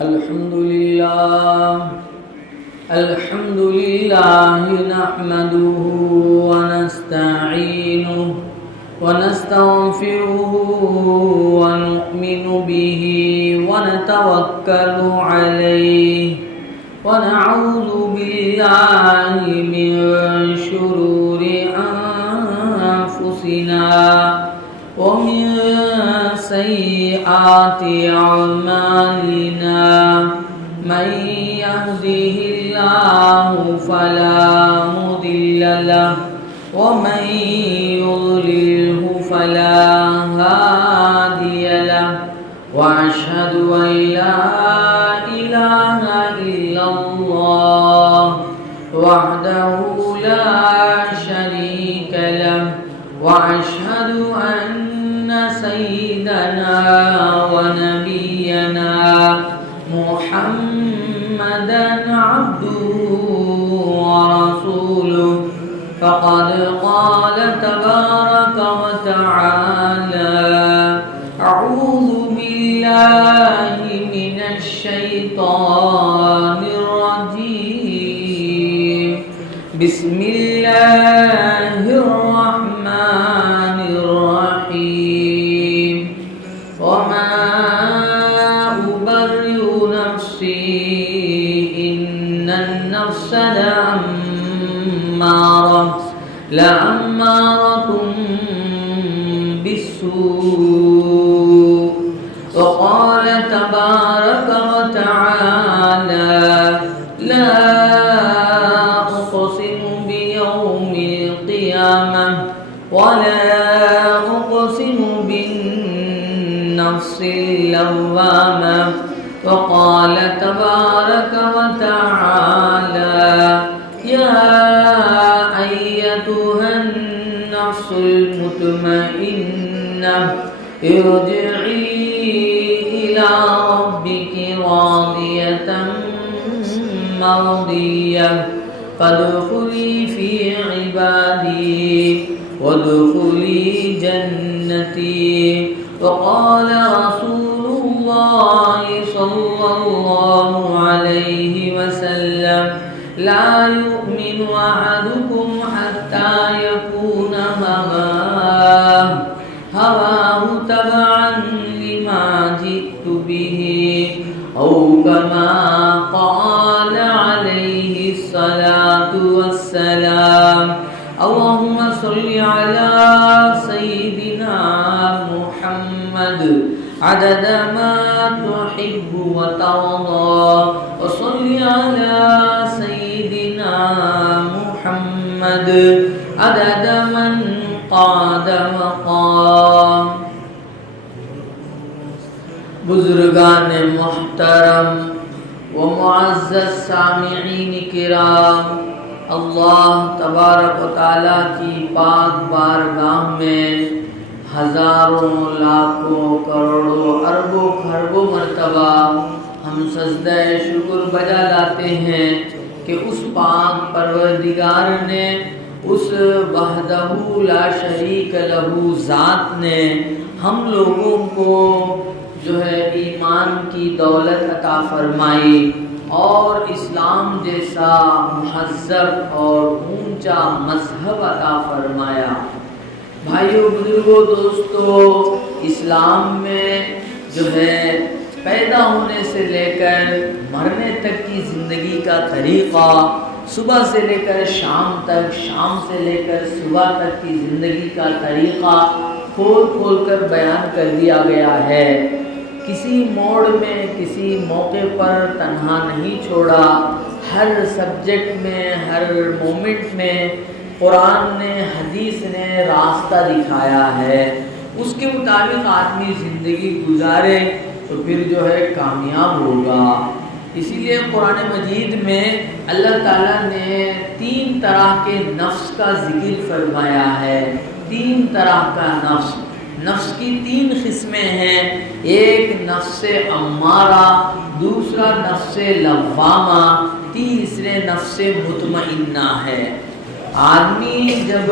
الحمد لله نحمده ونستعينه ونستغفره ونؤمن به ونتوكل عليه ونعوذ بالله من شرور أنفسنا ومن سيئات أعمالنا من يهده الله فلا مضل له ومن يضلله فلا هادي له وأشهد أن لا إله إلا الله وحده لا شريك له وأشهد أن سيدنا ونبينا محمدا عبده ورسوله فقد قال تبارك وتعالى أعوذ بالله من الشيطان الرجيم بسم الله الرحمن الرحيم وما أبرئ نفسي إن النفس لأمارة بالسوء وقال تبارك وتعالى لا أقسم بيوم القيامة ولا أقسم بالنفس اللوامة وقال تبارك وتعالى يا أيتها النفس المطمئنة ارجعي إلى ربك راضية مرضية فادخلي في عبادي وادخلي جنتي وقال رسول الله صلى الله عليه وسلم لا يؤمن أحدكم حتى يكون هواه تبعا لما جئت به أو كما قال عليه الصلاة والسلام اللهم صل على سيدنا محمد عدد ما تحب وترضى وصل على سيدنا محمد عدد من قاد وقام بزرگان محترم و معزز سامعین کرام اللہ تبارک و تعالیٰ کی پاک بارگاہ میں ہزاروں لاکھوں کروڑوں اربوں خربوں مرتبہ ہم سجدہ شکر بجا لاتے ہیں کہ اس پاک پروردگار نے اس وحدہ لا شریک لہ ذات نے ہم لوگوں کو جو ہے ایمان کی دولت عطا فرمائی اور اسلام جیسا مہذب اور اونچا مذہب عطا فرمایا۔ بھائیوں بزرگوں دوستو، اسلام میں جو ہے پیدا ہونے سے لے کر مرنے تک کی زندگی کا طریقہ، صبح سے لے کر شام تک، شام سے لے کر صبح تک کی زندگی کا طریقہ کھول کھول کر بیان کر دیا گیا ہے۔ کسی موڑ میں کسی موقع پر تنہا نہیں چھوڑا، ہر سبجیکٹ میں ہر مومنٹ میں قرآن نے حدیث نے راستہ دکھایا ہے، اس کے مطابق آدمی زندگی گزارے تو پھر جو ہے کامیاب ہوگا۔ اسی لیے قرآن مجید میں اللہ تعالیٰ نے 3 طرح کے نفس کا ذکر فرمایا ہے۔ 3 طرح کا نفس، نفس کی 3 قسمیں ہیں، ایک نفس امارہ، دوسرا نفس لوامہ، تیسرے نفس مطمئنہ ہے۔ آدمی جب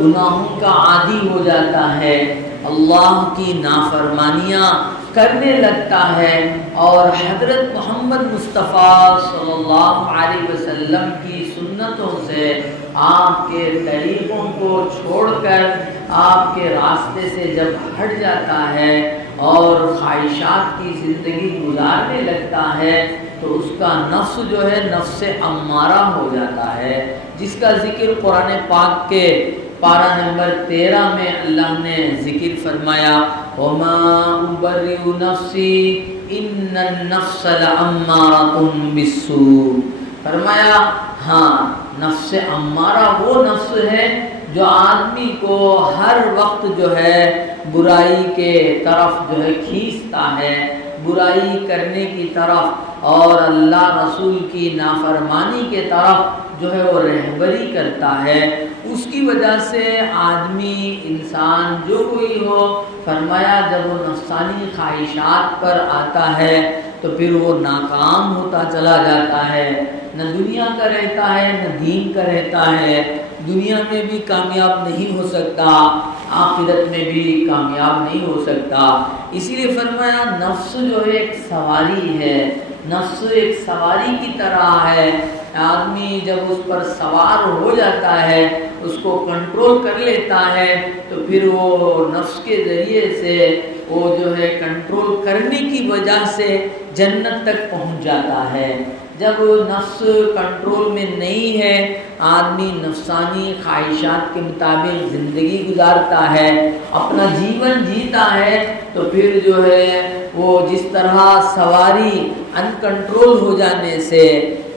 گناہوں کا عادی ہو جاتا ہے، اللہ کی نافرمانیاں کرنے لگتا ہے اور حضرت محمد مصطفیٰ صلی اللہ علیہ وسلم کی سنتوں سے آپ کے طریقوں کو چھوڑ کر آپ کے راستے سے جب ہٹ جاتا ہے اور خواہشات کی زندگی گزارنے لگتا ہے تو اس کا نفس جو ہے نفس امارہ ہو جاتا ہے، جس کا ذکر قرآن پاک کے پارہ نمبر 13 میں اللہ نے ذکر فرمایا وَمَا أُبَرِّئُ نَفْسِي إِنَّ النَّفْسَ لَأَمَّارَةٌ بِالسُّوءِ، فرمایا ہاں نفس امارہ وہ نفس ہے جو آدمی کو ہر وقت جو ہے برائی کے طرف جو ہے کھینچتا ہے، برائی کرنے کی طرف اور اللہ رسول کی نافرمانی کے طرف جو ہے وہ رہبری کرتا ہے۔ اس کی وجہ سے آدمی انسان جو کوئی ہو، فرمایا جب وہ نفسانی خواہشات پر آتا ہے تو پھر وہ ناکام ہوتا چلا جاتا ہے، نہ دنیا کا رہتا ہے نہ دین کا رہتا ہے، دنیا میں بھی کامیاب نہیں ہو سکتا، آخرت میں بھی کامیاب نہیں ہو سکتا۔ اسی لیے فرمایا نفس جو ہے ایک سواری ہے، نفس ایک سواری کی طرح ہے، آدمی جب اس پر سوار ہو جاتا ہے، اس کو کنٹرول کر لیتا ہے تو پھر وہ نفس کے ذریعے سے وہ جو ہے کنٹرول کرنے کی وجہ سے جنت تک پہنچ جاتا ہے۔ جب نفس کنٹرول میں نہیں ہے، آدمی نفسانی خواہشات کے مطابق زندگی گزارتا ہے، اپنا جیون جیتا ہے، تو پھر جو ہے وہ جس طرح سواری ان کنٹرول ہو جانے سے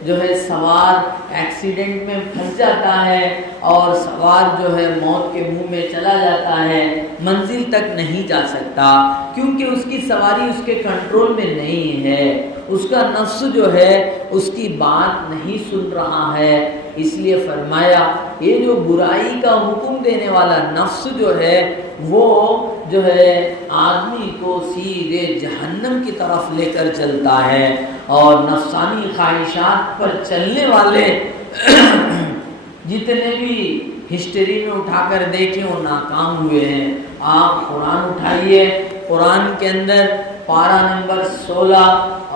جو ہے سوار ایکسیڈنٹ میں پھنس جاتا ہے اور سوار جو ہے موت کے منہ میں چلا جاتا ہے، منزل تک نہیں جا سکتا، کیونکہ اس کی سواری اس کے کنٹرول میں نہیں ہے، اس کا نفس جو ہے اس کی بات نہیں سن رہا ہے۔ اس لیے فرمایا یہ جو برائی کا حکم دینے والا نفس جو ہے وہ جو ہے آدمی کو سیدھے جہنم کی طرف لے کر چلتا ہے، اور نفسانی خواہشات پر چلنے والے جتنے بھی ہسٹری میں اٹھا کر دیکھیں وہ ناکام ہوئے ہیں۔ آپ قرآن اٹھائیے، قرآن کے اندر پارہ نمبر 16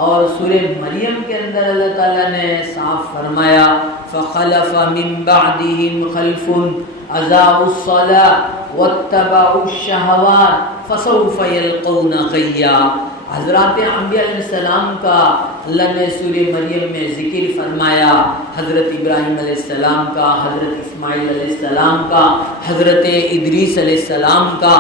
اور سورہ مریم کے اندر اللہ تعالیٰ نے صاف فرمایا فَخَلَفَ مِن بَعْدِهِمْ خَلْفٌ أَضَاعُوا الصَّلَاةَ وَاتَّبَعُوا الشَّهَوَاتِ فَسَوْفَ يَلْقَوْنَ غَيًّا۔ حضرات انبیاء علیہ السلام کا اللہ نے سورہ مریم میں ذکر فرمایا، حضرت ابراہیم علیہ السلام کا، حضرت اسماعیل علیہ السلام کا، حضرت ادریس علیہ السلام کا،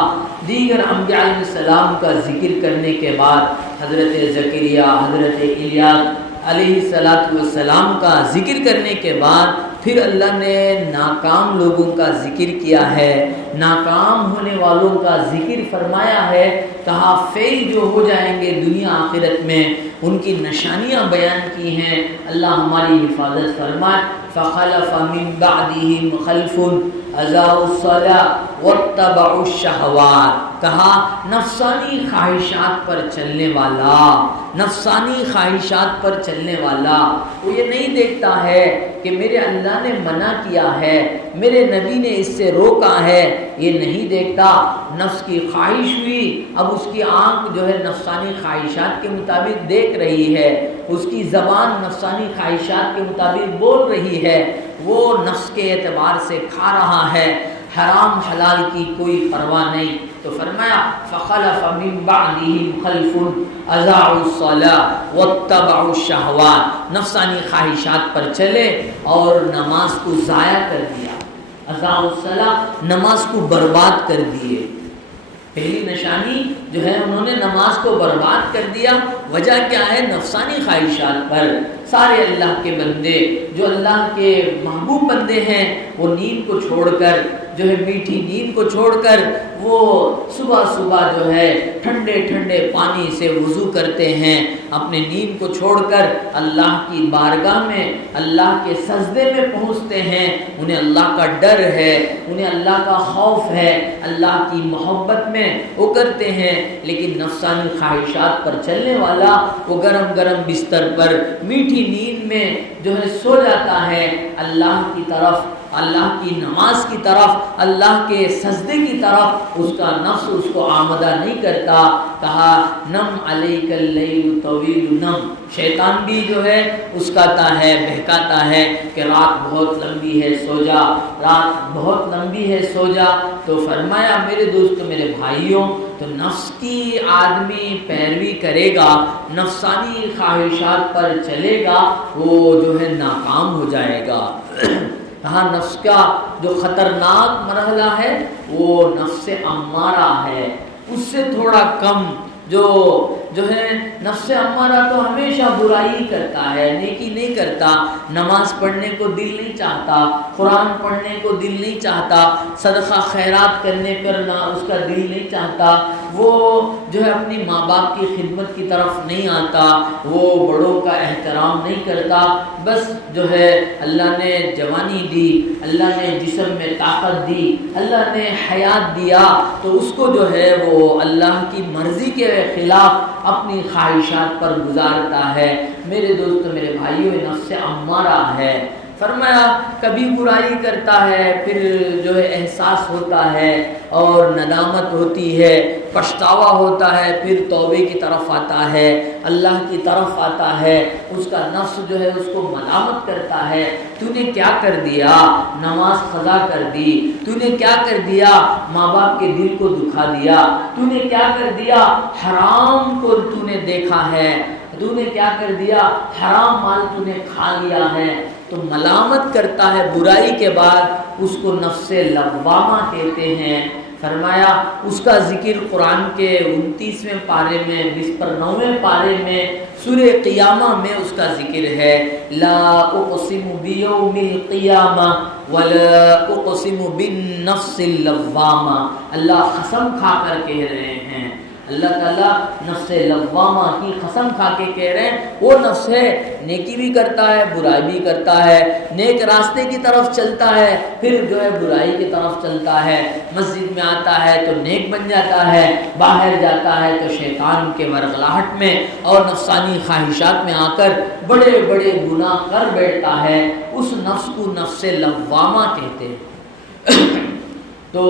دیگر انبیاء علیہ السلام کا ذکر کرنے کے بعد حضرت زکریا، حضرت الیاس علیہ السلام کا ذکر کرنے کے بعد پھر اللہ نے ناکام لوگوں کا ذکر کیا ہے، ناکام ہونے والوں کا ذکر فرمایا ہے، کہا فیل جو ہو جائیں گے دنیا آخرت میں، ان کی نشانیاں بیان کی ہیں۔ اللہ ہماری حفاظت فرمائے۔ فَخَلَفَ مِن بَعْدِهِمْ خَلْفٌ أَضَاعُوا الصَّلَاةَ وَاتَّبَعُوا الشَّهَوَاتِ، کہا نفسانی خواہشات پر چلنے والا، نفسانی خواہشات پر چلنے والا وہ یہ نہیں دیکھتا ہے کہ میرے اللہ نے منع کیا ہے، میرے نبی نے اس سے روکا ہے، یہ نہیں دیکھتا۔ نفس کی خواہش ہوئی، اب اس کی آنکھ جو ہے نفسانی خواہشات کے مطابق دیکھ رہی ہے، اس کی زبان نفسانی خواہشات کے مطابق بول رہی ہے، وہ نفس کے اعتبار سے کھا رہا ہے، حرام حلال کی کوئی پرواہ نہیں۔ تو فرمایا فَخَلَفَ مِن بَعْدِهِمْ خَلْفٌ أَضَاعُوا الصَّلَاةَ وَاتَّبَعُوا الشَّهَوَاتِ، نفسانی خواہشات پر چلے اور نماز کو ضائع کر دیا، أَضَاعُوا الصَّلَاةَ، نماز کو برباد کر دیے۔ پہلی نشانی جو ہے انہوں نے نماز کو برباد کر دیا، وجہ کیا ہے؟ نفسانی خواہشات پر۔ سارے اللہ کے بندے جو اللہ کے محبوب بندے ہیں وہ نیند کو چھوڑ کر جو ہے میٹھی نیند کو چھوڑ کر وہ صبح صبح جو ہے ٹھنڈے ٹھنڈے پانی سے وضو کرتے ہیں، اپنے نیند کو چھوڑ کر اللہ کی بارگاہ میں اللہ کے سجدے میں پہنچتے ہیں، انہیں اللہ کا ڈر ہے، انہیں اللہ کا خوف ہے، اللہ کی محبت میں وہ کرتے ہیں۔ لیکن نفسانی خواہشات پر چلنے والا وہ گرم گرم بستر پر میٹھی نیند میں جو ہے سو جاتا ہے، اللہ کی طرف اللہ کی نماز کی طرف، اللہ کے سجدے کی طرف اس کا نفس اس کو آمدہ نہیں کرتا۔ کہا نم علیک اللیل طویل نم، شیطان بھی جو ہے اسکاتا ہے، بہکاتا ہے کہ رات بہت لمبی ہے سو جا، رات بہت لمبی ہے سو جا۔ تو فرمایا میرے دوست میرے بھائیوں، تو نفس کی آدمی پیروی کرے گا، نفسانی خواہشات پر چلے گا، وہ جو ہے ناکام ہو جائے گا۔ کہاں نفس کا جو خطرناک مرحلہ ہے وہ نفس امارہ ہے، اس سے تھوڑا کم جو ہے نفس امارہ تو ہمیشہ برائی کرتا ہے، نیکی نہیں کرتا، نماز پڑھنے کو دل نہیں چاہتا، قرآن پڑھنے کو دل نہیں چاہتا، صدقہ خیرات کرنے پر نہ اس کا دل نہیں چاہتا، وہ جو ہے اپنی ماں باپ کی خدمت کی طرف نہیں آتا، وہ بڑوں کا احترام نہیں کرتا، بس جو ہے اللہ نے جوانی دی، اللہ نے جسم میں طاقت دی، اللہ نے حیات دیا، تو اس کو جو ہے وہ اللہ کی مرضی کے خلاف اپنی خواہشات پر گزارتا ہے۔ میرے دوست میرے بھائیوں، نفس امارہ ہے۔ فرمایا کبھی برائی کرتا ہے، پھر جو ہے احساس ہوتا ہے اور ندامت ہوتی ہے، پچھتاوا ہوتا ہے، پھر توبے کی طرف آتا ہے، اللہ کی طرف آتا ہے، اس کا نفس جو ہے اس کو ملامت کرتا ہے، تو نے کیا کر دیا، نماز قضا کر دی، تو نے کیا کر دیا، ماں باپ کے دل کو دکھا دیا، تو نے کیا کر دیا، حرام کو تو نے دیکھا ہے، تو نے کیا کر دیا، حرام مال تو نے کھا لیا ہے۔ تو ملامت کرتا ہے برائی کے بعد، اس کو نفس لوامہ کہتے ہیں۔ فرمایا اس کا ذکر قرآن کے 29ویں پارے میں 9ویں پارے میں سورہ قیامہ میں اس کا ذکر ہے۔ لا اقسم بیوم القیامہ ولا اقسم بالنفس اللوامہ، اللہ قسم کھا کر کہہ رہے ہیں، اللہ تعالیٰ نفس لوامہ کی قسم کھا کے کہہ رہے ہیں، وہ نفس ہے نیکی بھی کرتا ہے برائی بھی کرتا ہے، نیک راستے کی طرف چلتا ہے پھر جو ہے برائی کی طرف چلتا ہے، مسجد میں آتا ہے تو نیک بن جاتا ہے، باہر جاتا ہے تو شیطان کے ورغلاہٹ میں اور نفسانی خواہشات میں آ کر بڑے بڑے گناہ کر بیٹھتا ہے۔ اس نفس کو نفس لوامہ کہتے ہیں۔ تو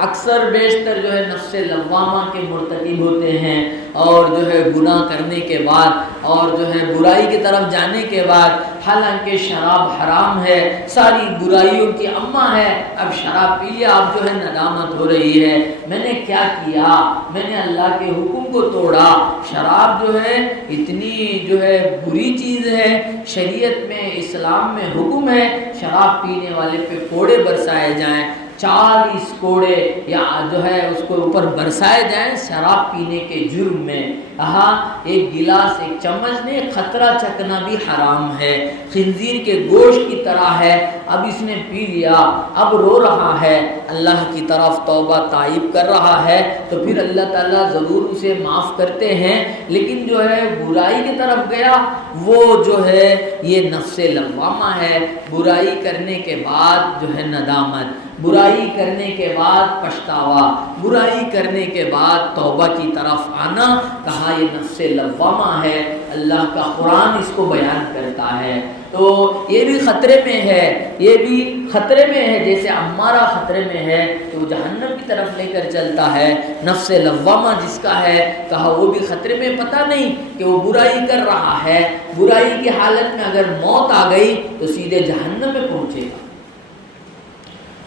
اکثر بیشتر جو ہے نفس لوامہ کے مرتکب ہوتے ہیں، اور جو ہے گناہ کرنے کے بعد اور جو ہے برائی کی طرف جانے کے بعد، حالانکہ شراب حرام ہے، ساری برائیوں کی اماں ہے، اب شراب پی لیا، اب جو ہے ندامت ہو رہی ہے، میں نے کیا کیا، میں نے اللہ کے حکم کو توڑا۔ شراب جو ہے اتنی جو ہے بری چیز ہے، شریعت میں اسلام میں حکم ہے شراب پینے والے پہ کوڑے برسائے جائیں، 40 کوڑے یا جو ہے اس کو اوپر برسائے جائیں شراب پینے کے جرم میں۔ کہا ایک گلاس ایک چمچ نے خطرہ چکنا بھی حرام ہے، خنزیر کے گوشت کی طرح ہے، اب اس نے پی لیا، اب رو رہا ہے، اللہ کی طرف توبہ تائب کر رہا ہے، تو پھر اللہ تعالیٰ ضرور اسے معاف کرتے ہیں، لیکن جو ہے برائی کی طرف گیا وہ جو ہے یہ نفس لوامہ ہے، برائی کرنے کے بعد جو ہے ندامت، برائی کرنے کے بعد پچھتاوا، برائی کرنے کے بعد توبہ کی طرف آنا، کہا یہ نفس لوامہ ہے، اللہ کا قرآن اس کو بیان کرتا ہے۔ تو یہ بھی خطرے میں ہے، یہ بھی خطرے میں ہے، جیسے امارہ خطرے میں ہے تو جہنم کی طرف لے کر چلتا ہے، نفس لوامہ جس کا ہے کہا وہ بھی خطرے میں، پتہ نہیں کہ وہ برائی کر رہا ہے، برائی کی حالت میں اگر موت آ گئی تو سیدھے جہنم میں پہنچے گا۔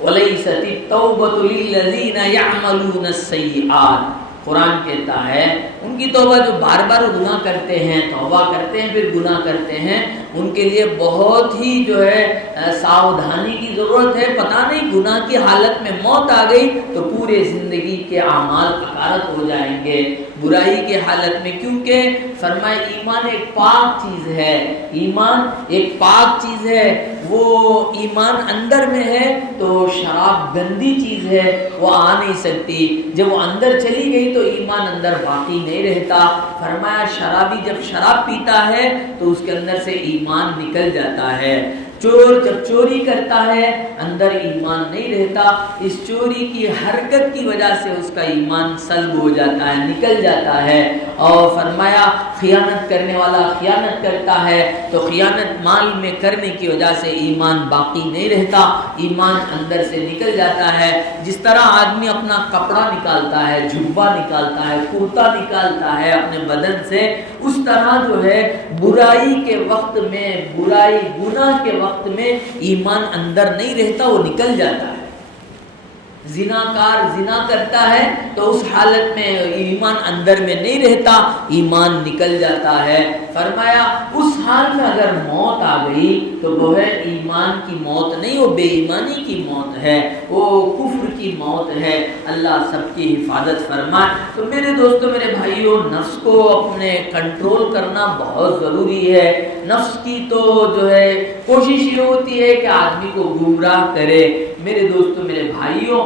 وَلَيْسَتِ التَّوْبَةُ لِلَّذِينَ يَعْمَلُونَ السَّيِّئَاتِ، قرآن کہتا ہے ان کی توبہ جو بار بار گناہ کرتے ہیں، توبہ کرتے ہیں پھر گناہ کرتے ہیں، ان کے لیے بہت ہی جو ہے ساودھانی کی ضرورت ہے۔ پتہ نہیں گناہ کی حالت میں موت آ گئی تو پورے زندگی کے اعمال غارت ہو جائیں گے برائی کے حالت میں، کیونکہ فرمائے ایمان ایک پاک چیز ہے، ایمان ایک پاک چیز ہے، وہ ایمان اندر میں ہے تو شراب گندی چیز ہے، وہ آ نہیں سکتی، جب وہ اندر چلی گئی تو ایمان اندر باقی نہیں رہتا۔ فرمایا شرابی جب شراب پیتا ہے تو اس کے اندر سے ایمان نکل جاتا ہے۔ چور جب چوری کرتا ہے اندر ایمان نہیں رہتا، اس چوری کی حرکت کی وجہ سے اس کا ایمان سلب ہو جاتا ہے، نکل جاتا ہے۔ اور فرمایا خیانت کرنے والا خیانت کرتا ہے تو خیانت مال میں کرنے کی وجہ سے ایمان باقی نہیں رہتا، ایمان اندر سے نکل جاتا ہے۔ جس طرح آدمی اپنا کپڑا نکالتا ہے، جھبا نکالتا ہے، کرتا نکالتا ہے اپنے بدن سے، اس طرح جو ہے برائی کے وقت میں، برائی گناہ کے وقت میں ایمان اندر نہیں رہتا، وہ نکل جاتا ہے۔ زناکار زنا کرتا ہے تو اس حالت میں ایمان اندر میں نہیں رہتا، ایمان نکل جاتا ہے۔ فرمایا اس حال میں اگر موت آ گئی تو وہ ہے ایمان کی موت نہیں، وہ بے ایمانی کی موت ہے، وہ کفر کی موت ہے۔ اللہ سب کی حفاظت فرمائے۔ تو میرے دوستو، میرے بھائیوں، نفس کو اپنے کنٹرول کرنا بہت ضروری ہے۔ نفس کی تو جو ہے کوشش یہ ہوتی ہے کہ آدمی کو گمراہ کرے۔ میرے دوستو، میرے بھائیوں،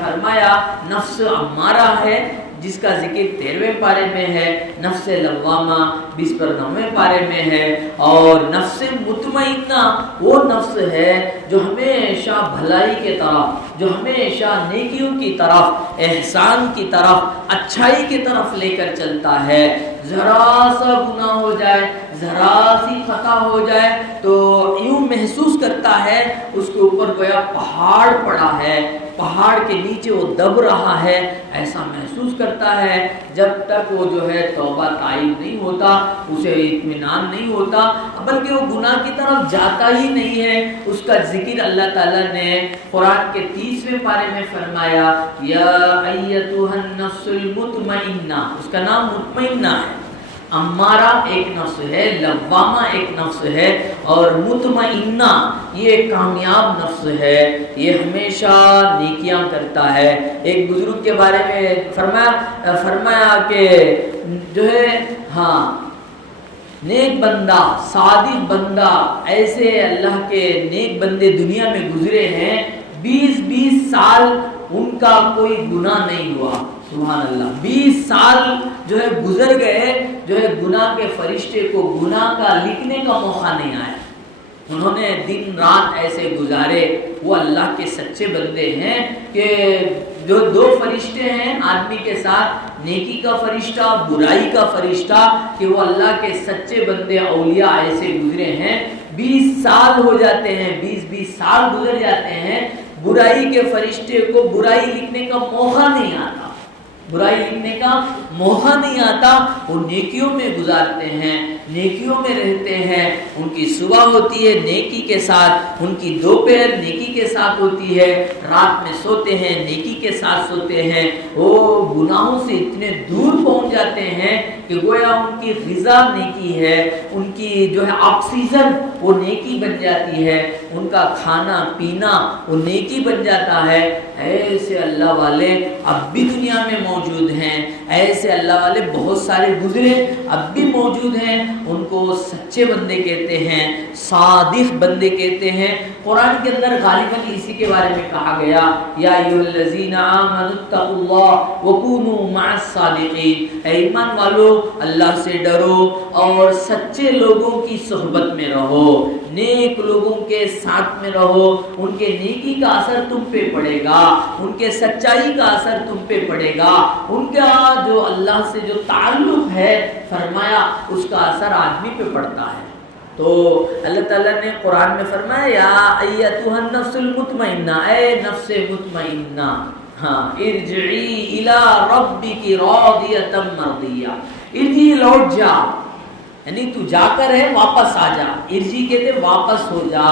فرمایا نفس امارہ ہے جس کا ذکر 13ویں پارے میں ہے، نفس لوامہ 29ویں پارے میں ہے، اور نفس مطمئنہ وہ نفس ہے جو ہمیشہ بھلائی کے طرف، جو ہمیشہ نیکیوں کی طرف، احسان کی طرف، اچھائی کی طرف لے کر چلتا ہے۔ ذرا سا گناہ ہو جائے، ذرا سی خطا ہو جائے تو یوں محسوس کرتا ہے اس کے اوپر گویا پہاڑ پڑا ہے، پہاڑ کے نیچے وہ دب رہا ہے، ایسا محسوس کرتا ہے۔ جب تک وہ جو ہے توبہ تائب نہیں ہوتا، اسے اطمینان نہیں ہوتا، بلکہ وہ گناہ کی طرف جاتا ہی نہیں ہے۔ اس کا ذکر اللہ تعالیٰ نے قرآن کے 30ویں پارے میں فرمایا، یا ایتھا النفس المطمئنہ، اس کا نام مطمئنہ ہے۔ امارہ ایک نفس ہے، لوامہ ایک نفس ہے، اور مطمئنہ یہ کامیاب نفس ہے، یہ ہمیشہ نیکیاں کرتا ہے۔ ایک بزرگ کے بارے میں فرمایا کہ جو ہے نیک بندہ، صادق بندہ، ایسے اللہ کے نیک بندے دنیا میں گزرے ہیں 20 سال ان کا کوئی گناہ نہیں ہوا۔ سبحان اللہ، 20 سال جو ہے گزر گئے، جو ہے گناہ کے فرشتے کو گناہ کا لکھنے کا موقع نہیں آیا۔ انہوں نے دن رات ایسے گزارے۔ وہ اللہ کے سچے بندے ہیں کہ جو 2 فرشتے ہیں آدمی کے ساتھ، نیکی کا فرشتہ، برائی کا فرشتہ، کہ وہ اللہ کے سچے بندے اولیاء ایسے گزرے ہیں۔ 20 سال ہو جاتے ہیں، 20 سال گزر جاتے ہیں، برائی کے فرشتے کو برائی لکھنے کا موقع نہیں آتا، برائی لکھنے کا موقع نہیں آتا۔ وہ نیکیوں میں گزارتے ہیں، نیکیوں میں رہتے ہیں، ان کی صبح ہوتی ہے نیکی کے ساتھ، ان کی دوپہر نیکی کے ساتھ ہوتی ہے، رات میں سوتے ہیں نیکی کے ساتھ سوتے ہیں۔ وہ گناہوں سے اتنے دور پہنچ جاتے ہیں کہ گویا ان کی غذا نیکی ہے، ان کی جو ہے آکسیجن وہ نیکی بن جاتی ہے، ان کا کھانا پینا وہ نیکی بن جاتا ہے۔ ایسے اللہ والے اب بھی دنیا میں موجود ہیں، ایسے اللہ والے بہت سارے گزرے، اب بھی موجود ہیں۔ ان کو سچے بندے کہتے ہیں، صادق بندے کہتے ہیں۔ قرآن کے اندر غالباً اسی کے بارے میں کہا گیا، یا ایھا الذین آمنوا اتقوا اللہ وکونوا مع الصادقین، اے ایمان والو اللہ سے ڈرو اور سچے لوگوں کی صحبت میں رہو، نیک لوگوں کے ساتھ میں رہو، ان کے نیکی کا اثر تم پہ پڑے گا، ان کے سچائی کا اثر تم پہ پڑے گا، ان کا جو اللہ سے جو تعلق ہے فرمایا اس کا اثر آدمی پہ پڑتا ہے۔ تو اللہ تعالیٰ نے قرآن میں فرمایا، یا ایتھا النفس المطمئنہ، اے نفس مطمئنہ، ارجعی الی ربک راضیۃ مرضیہ، ارجی لوٹ جا، یعنی تو جا کر ہے واپس آ جا، ارجی کہتے واپس ہو جا،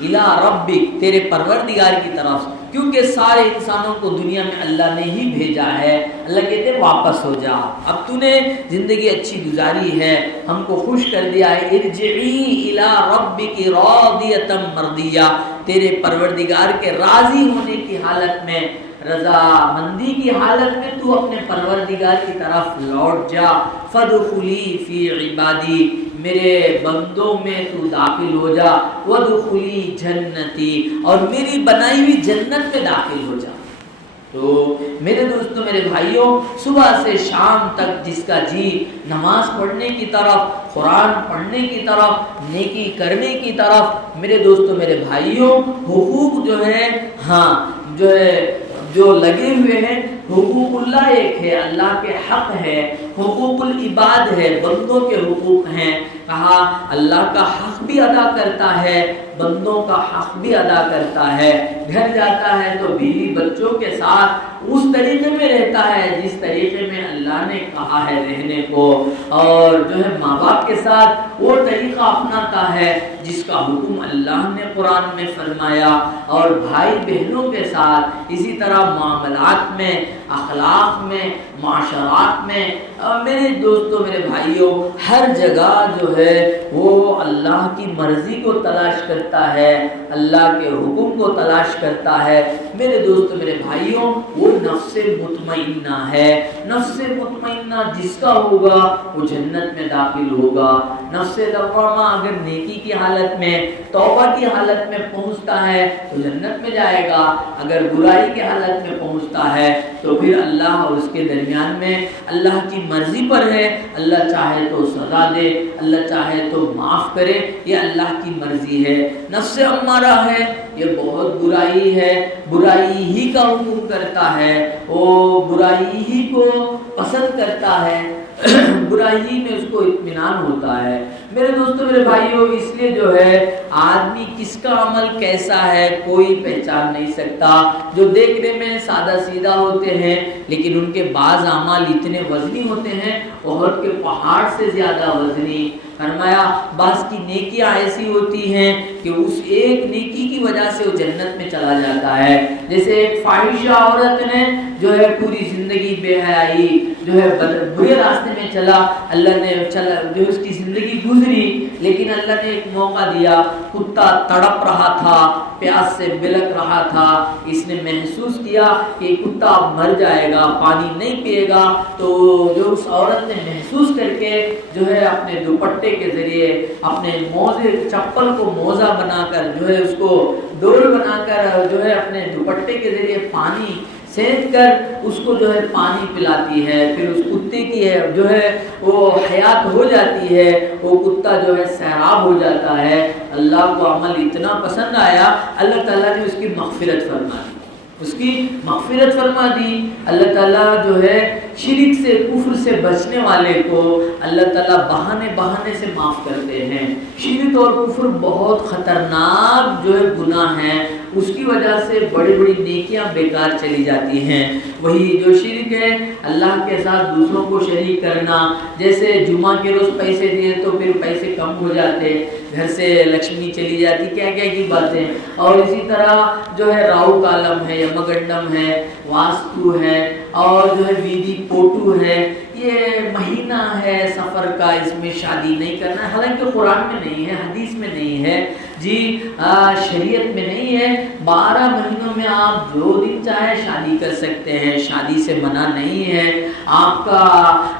الی ربک تیرے پروردگار کی طرف، کیونکہ سارے انسانوں کو دنیا میں اللہ نے ہی بھیجا ہے۔ اللہ کہتے ہیں واپس ہو جا، اب تو نے زندگی اچھی گزاری ہے، ہم کو خوش کر دیا ہے، ارجعی الی ربک راضیۃ مرضیہ، تیرے پروردگار کے راضی ہونے کی حالت میں، رضا مندی کی حالت میں تو اپنے پروردگار کی طرف لوٹ جا۔ فادخلی فی عبادی، میرے بندوں میں تو داخل ہو جا، وادخلی جنتی، اور میری بنائی ہوئی جنت میں داخل ہو جا۔ تو میرے دوستوں میرے بھائیوں، صبح سے شام تک جس کا جی نماز پڑھنے کی طرف، قرآن پڑھنے کی طرف، نیکی کرنے کی طرف، میرے دوستوں میرے بھائیوں، حقوق جو ہے جو لگے ہوئے ہیں، حقوق اللہ ایک ہے، اللہ کے حق ہے، حقوق العباد ہے، بندوں کے حقوق ہیں۔ کہا اللہ کا حق بھی ادا کرتا ہے، بندوں کا حق بھی ادا کرتا ہے۔ گھر جاتا ہے تو بیوی بچوں کے ساتھ اس طریقے میں رہتا ہے جس طریقے میں اللہ نے کہا ہے رہنے کو، اور جو ہے ماں باپ کے ساتھ وہ طریقہ اپناتا ہے جس کا حکم اللہ نے قرآن میں فرمایا، اور بھائی بہنوں کے ساتھ اسی طرح معاملات میں، اخلاق میں، معاشرات میں، میرے دوستوں میرے بھائیوں، ہر جگہ جو ہے وہ اللہ کی مرضی کو تلاش کرتا ہے، اللہ کے حکم کو تلاش کرتا ہے۔ میرے دوستوں میرے بھائیوں، وہ نفس مطمئنہ ہے۔ نفس مطمئنہ جس کا ہوگا وہ جنت میں داخل ہوگا۔ نفس لوامہ اگر نیکی کی حالت میں، توبہ کی حالت میں پہنچتا ہے تو جنت میں جائے گا، اگر برائی کی حالت میں پہنچتا ہے تو پھر اللہ اور اس کے درمیان میں اللہ کی مرضی پر ہے، اللہ چاہے تو سزا دے، اللہ چاہے تو معاف کرے، یہ اللہ کی مرضی ہے۔ نفس امارہ ہے، یہ بہت برائی ہے، برائی ہی کا حکم کرتا ہے، وہ برائی ہی کو پسند کرتا ہے، برائی میں اس کو اطمینان ہوتا ہے۔ میرے دوستوں میرے بھائیوں، اس لیے جو ہے آدمی کس کا عمل کیسا ہے کوئی پہچان نہیں سکتا۔ جو دیکھنے میں سادہ سیدھا ہوتے ہیں لیکن ان کے بعض اعمال اتنے وزنی ہوتے ہیں، احد کے پہاڑ سے زیادہ وزنی۔ فرمایا بعض کی نیکیاں ایسی ہوتی ہیں کہ اس ایک نیکی کی وجہ سے وہ جنت میں چلا جاتا ہے۔ جیسے ایک فاحشہ عورت نے جو ہے پوری زندگی بے حیائی، جو ہے برے راستے میں چلا، اللہ نے جو اس کی زندگی گزری، لیکن اللہ نے ایک موقع دیا، کتا تڑپ رہا تھا، پیاس سے بلک رہا تھا، اس نے محسوس کیا کہ کتا اب مر جائے گا، پانی نہیں پیے گا، تو جو اس عورت نے محسوس کر کے جو ہے اپنے دوپٹے کے ذریعے، اپنے موزے چپل کو موزہ بنا کر، جو ہے اس کو ڈول بنا کر، جو ہے اپنے دوپٹے کے ذریعے پانی سینک کر اس کو جو ہے پانی پلاتی ہے، پھر اس کتے کی ہے جو ہے وہ حیات ہو جاتی ہے، وہ کتا جو ہے سیراب ہو جاتا ہے۔ اللہ کو عمل اتنا پسند آیا، اللہ تعالیٰ نے اس کی مغفرت فرما دی، اس کی مغفرت فرما دی۔ اللہ تعالیٰ جو ہے شرک سے، کفر سے بچنے والے کو اللہ تعالیٰ بہانے سے معاف کرتے ہیں۔ شرک اور کفر بہت خطرناک جو ہے گناہ ہیں، اس کی وجہ سے بڑی بڑی نیکیاں بیکار چلی جاتی ہیں۔ وہی جو شرک ہے اللہ کے ساتھ دوسروں کو شریک کرنا، جیسے جمعہ کے روز پیسے دیے تو پھر پیسے کم ہو جاتے، گھر سے لکشمی چلی جاتی، کیا کیا کی باتیں، اور اسی طرح جو ہے راہو کالم ہے، یمگنڈم ہے، واستو ہے، اور جو ہے ویدی پوٹو ہے، یہ مہینہ ہے سفر کا، اس میں شادی نہیں کرنا ہے، حالانکہ قرآن میں نہیں ہے، حدیث میں نہیں ہے جی، شریعت میں نہیں ہے۔ 12 مہینوں میں آپ جو دن چاہے شادی کر سکتے ہیں، شادی سے منع نہیں ہے۔ آپ کا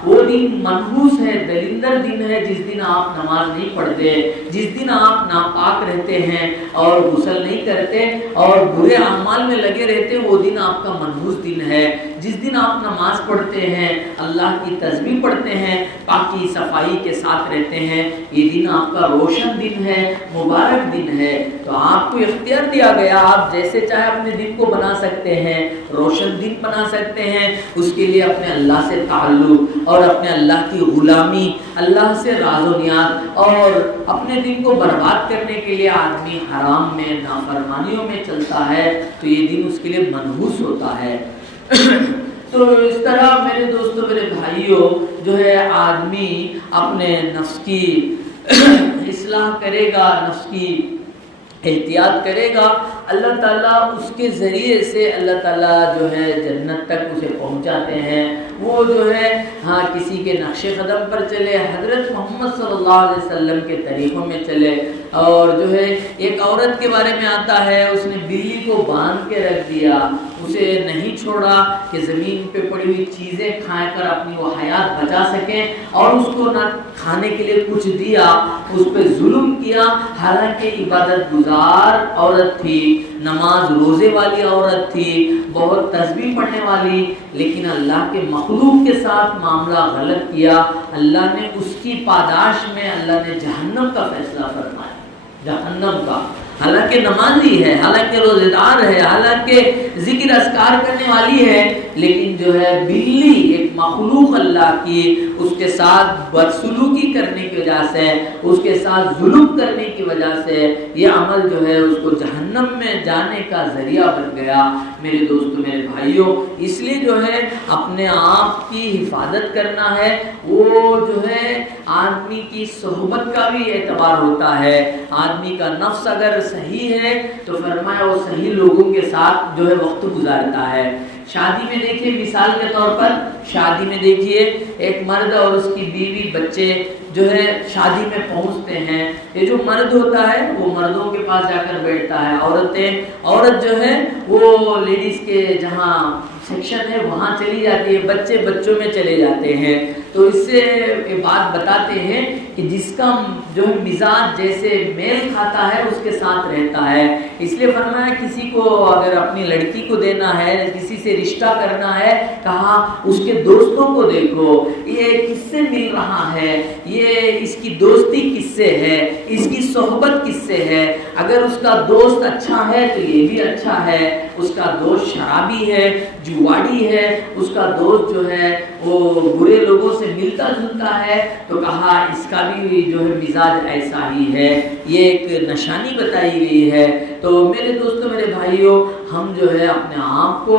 وہ دن منحوس ہے، دلندر دن ہے جس دن آپ نماز نہیں پڑھتے، جس دن آپ ناپاک رہتے ہیں اور غسل نہیں کرتے اور برے اعمال میں لگے رہتے، وہ دن آپ کا منحوس دن ہے۔ جس دن آپ نماز پڑھتے ہیں، اللہ کی تسبیح پڑھتے ہیں، پاکی صفائی کے ساتھ رہتے ہیں، یہ دن آپ کا روشن دن ہے، مبارک دن ہے۔ تو آپ کو اختیار دیا گیا، آپ جیسے چاہے اپنے دن کو بنا سکتے ہیں، روشن دن بنا سکتے ہیں۔ اس کے لیے اپنے اللہ سے تعلق اور اپنے اللہ کی غلامی، اللہ سے راز و نیاز، اور اپنے دن کو برباد کرنے کے لیے آدمی حرام میں، نافرمانیوں میں چلتا ہے تو یہ دن اس کے لیے منحوس ہوتا ہے۔ تو اس طرح میرے دوستوں میرے بھائیوں، جو ہے آدمی اپنے نفس کی اصلاح کرے گا، نفس کی احتیاط کرے گا، اللہ تعالیٰ اس کے ذریعے سے اللہ تعالیٰ جو ہے جنت تک اسے پہنچاتے ہیں۔ وہ جو ہے کسی کے نقش قدم پر چلے، حضرت محمد صلی اللہ علیہ وسلم کے طریقوں میں چلے۔ اور جو ہے ایک عورت کے بارے میں آتا ہے، اس نے بلی کو باندھ کے رکھ دیا، اسے نہیں چھوڑا کہ زمین پہ پڑی ہوئی چیزیں کھا کر اپنی وہ حیات بچا سکیں، اور اس کو نہ کھانے کے لیے کچھ دیا، اس پہ ظلم کیا، حالانکہ عبادت گزار عورت تھی۔ نماز روزے والی عورت تھی، بہت تسبیح پڑھنے والی، لیکن اللہ کے مخلوق کے ساتھ معاملہ غلط کیا، اللہ نے اس کی پاداش میں اللہ نے جہنم کا فیصلہ فرمایا، جہنم کا۔ حالانکہ نمازی ہے، حالانکہ روزے دار ہے، حالانکہ ذکر اذکار کرنے والی ہے، لیکن جو ہے بلی ایک مخلوق اللہ کی، اس کے ساتھ بدسلوکی کرنے کی وجہ سے، اس کے ساتھ ظلم کرنے کی وجہ سے یہ عمل جو ہے اس کو جہنم میں جانے کا ذریعہ بن گیا۔ میرے دوستو، میرے بھائیوں، اس لیے جو ہے اپنے آپ کی حفاظت کرنا ہے۔ وہ جو ہے آدمی کی صحبت کا بھی اعتبار ہوتا ہے، آدمی کا نفس اگر صحیح ہے تو فرمایا وہ صحیح لوگوں کے ساتھ جو ہے وقت گزارتا ہے۔ شادی میں دیکھیے، مثال کے طور پر شادی میں دیکھیے ایک مرد اور اس کی بیوی بچے جو ہے شادی میں پہنچتے ہیں، یہ جو مرد ہوتا ہے وہ مردوں کے پاس جا کر بیٹھتا ہے، عورت جو ہے وہ لیڈیز کے جہاں سیکشن ہے وہاں چلی جاتی ہے، بچے بچوں میں چلے جاتے ہیں۔ تو اس سے یہ بات بتاتے ہیں کہ جس کا جو ہے مزاج جیسے میل کھاتا ہے اس کے ساتھ رہتا ہے۔ اس لیے فرمایا کسی کو اگر اپنی لڑکی کو دینا ہے، کسی سے رشتہ کرنا ہے، کہا اس کے دوستوں کو دیکھو، یہ کس سے مل رہا ہے، یہ اس کی دوستی کس سے ہے، اس کی صحبت کس سے ہے۔ اگر اس کا دوست اچھا ہے تو یہ بھی اچھا ہے، اس کا دوست شرابی ہے، جواڑی ہے، اس کا دوست جو ہے وہ برے لوگوں سے ملتا جلتا ہے، تو کہا اس کا بھی جو ہے مزاج ایسا ہی ہے، یہ ایک نشانی بتائی گئی ہے۔ تو میرے دوستوں، میرے بھائیوں، ہم جو ہے اپنے آپ کو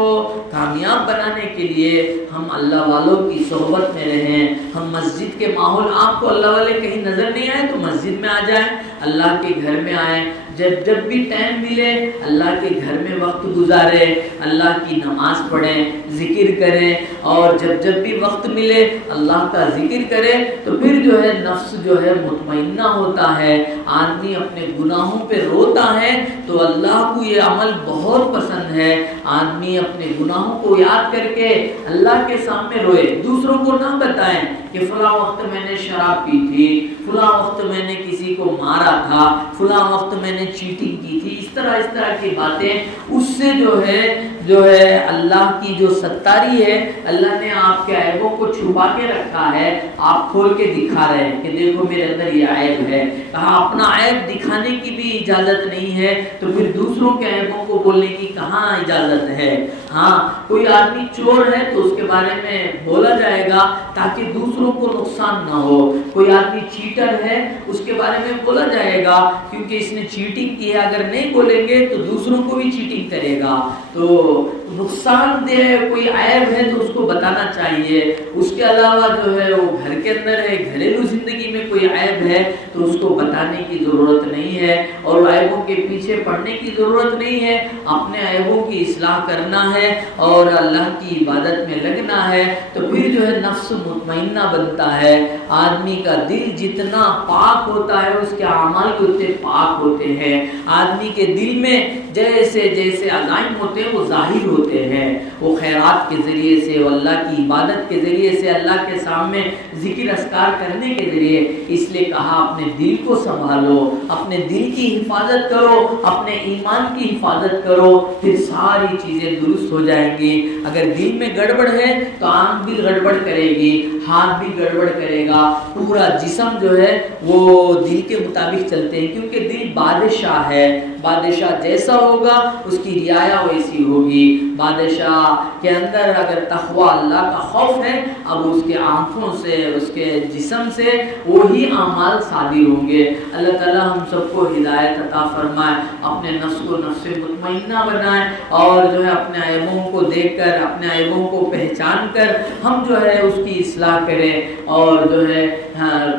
کامیاب بنانے کے لیے ہم اللہ والوں کی صحبت میں رہیں۔ ہم مسجد کے ماحول، آپ کو اللہ والے کہیں نظر نہیں آئے تو مسجد میں آ جائیں، اللہ کے گھر میں آئیں، جب بھی ٹائم ملے اللہ کے گھر میں وقت گزارے، اللہ کی نماز پڑھیں، ذکر کریں، اور جب بھی وقت ملے اللہ کا ذکر کرے، تو پھر جو ہے نفس جو ہے مطمئنہ ہوتا ہے، آدمی اپنے گناہوں پہ روتا ہے تو اللہ کو یہ عمل بہت پسند ہے، آدمی اپنے گناہوں کو یاد کر کے اللہ کے سامنے روئے، دوسروں کو نہ بتائیں کہ فلاں وقت میں نے شراب پی تھی، فلاں وقت میں نے کسی کو مارا تھا، فلاں وقت میں نے چیٹنگ کی تھی، اس طرح کی باتیں، اس سے جو ہے اللہ کی جو ستاری ہے، اللہ نے آپ کے عیبوں کو چھپا کے رکھا ہے، آپ کھول کے دکھا رہے ہیں کہ دیکھو میرے اندر یہ عیب ہے۔ کہاں اپنا عیب دکھانے کی بھی اجازت نہیں ہے، تو پھر دوسروں کے عیبوں کو بولنے کی کہاں اجازت ہے؟ ہاں، کوئی آدمی چور ہے تو اس کے بارے میں بولا جائے گا تاکہ دوسروں کو نقصان نہ ہو، کوئی آدمی چیٹر ہے اس کے بارے میں بولا جائے گا کیونکہ اس نے چیٹنگ کی ہے، اگر نہیں بولیں گے تو دوسروں کو بھی چیٹنگ کرے گا، تو نقصان دہ کوئی عیب ہے تو اس کو بتانا چاہیے۔ اس کے علاوہ جو ہے وہ گھر کے اندر ہے، گھریلو زندگی میں کوئی عیب ہے تو اس کو بتانے کی ضرورت نہیں ہے، اور عیبوں کے پیچھے پڑنے کی ضرورت نہیں ہے، اپنے عیبوں کی اصلاح کرنا ہے اور اللہ کی عبادت میں لگنا ہے، تو پھر جو ہے نفس مطمئنہ بنتا ہے۔ آدمی کا دل جتنا پاک ہوتا ہے اس کے اعمال بھی اتنے پاک ہوتے ہیں، آدمی کے دل میں جیسے جیسے عزائم ہوتے ہیں وہ ظاہر ہوتے ہیں، وہ خیرات کے ذریعے سے، وہ اللہ کی عبادت کے ذریعے سے، اللہ کے سامنے ذکر اذکار کرنے کے ذریعے۔ اس لیے کہا اپنے دل کو سنبھالو، اپنے دل کی حفاظت کرو، اپنے ایمان کی حفاظت کرو، پھر ساری چیزیں درست ہو جائیں گی۔ اگر دل میں گڑبڑ ہے تو آنکھ بھی گڑبڑ کرے گی، ہاتھ بھی گڑبڑ کرے گا، پورا جسم جو ہے وہ دل کے مطابق چلتے ہیں، کیونکہ دل بادشاہ ہے، بادشاہ جیسا ہوگا اس کی رعایا ویسی ہوگی۔ بادشاہ کے اندر اگر تقوی اللہ کا خوف ہے، اب اس کے آنکھوں سے، اس کے جسم سے وہی اعمال صادر ہوں گے۔ اللہ تعالیٰ ہم سب کو ہدایت عطا فرمائے، اپنے نفس کو نفس مطمئنہ بنائے، اور جو ہے اپنے عیبوں کو دیکھ کر، اپنے عیبوں کو پہچان کر ہم جو ہے اس کی اصلاح کریں، اور جو ہے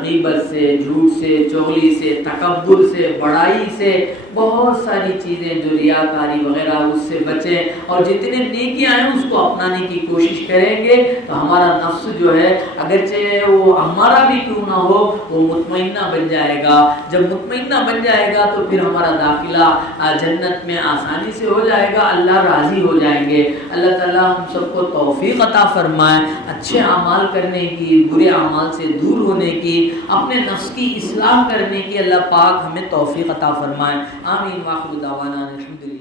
غیبت سے، جھوٹ سے، چغلی سے، تکبر سے، بڑائی سے، بہت ساری چیزیں جو ریاکاری وغیرہ، اس سے بچیں، اور جتنے نیکیاں ہیں اس کو اپنانے کی کوشش کریں گے تو ہمارا نفس جو ہے اگرچہ وہ ہمارا بھی کیوں نہ ہو وہ مطمئنہ بن جائے گا۔ جب مطمئنہ بن جائے گا تو پھر ہمارا داخلہ جنت میں آسانی سے ہو جائے گا، اللہ راضی ہو جائیں گے۔ اللہ تعالیٰ ہم سب کو توفیق عطا فرمائے اچھے اعمال کرنے کی، برے اعمال سے دور ہونے کی، اپنے نفس کی اصلاح کرنے کی، اللہ پاک ہمیں توفیق عطا فرمائے۔ آمین۔ واخر دعوانا الحمدللہ۔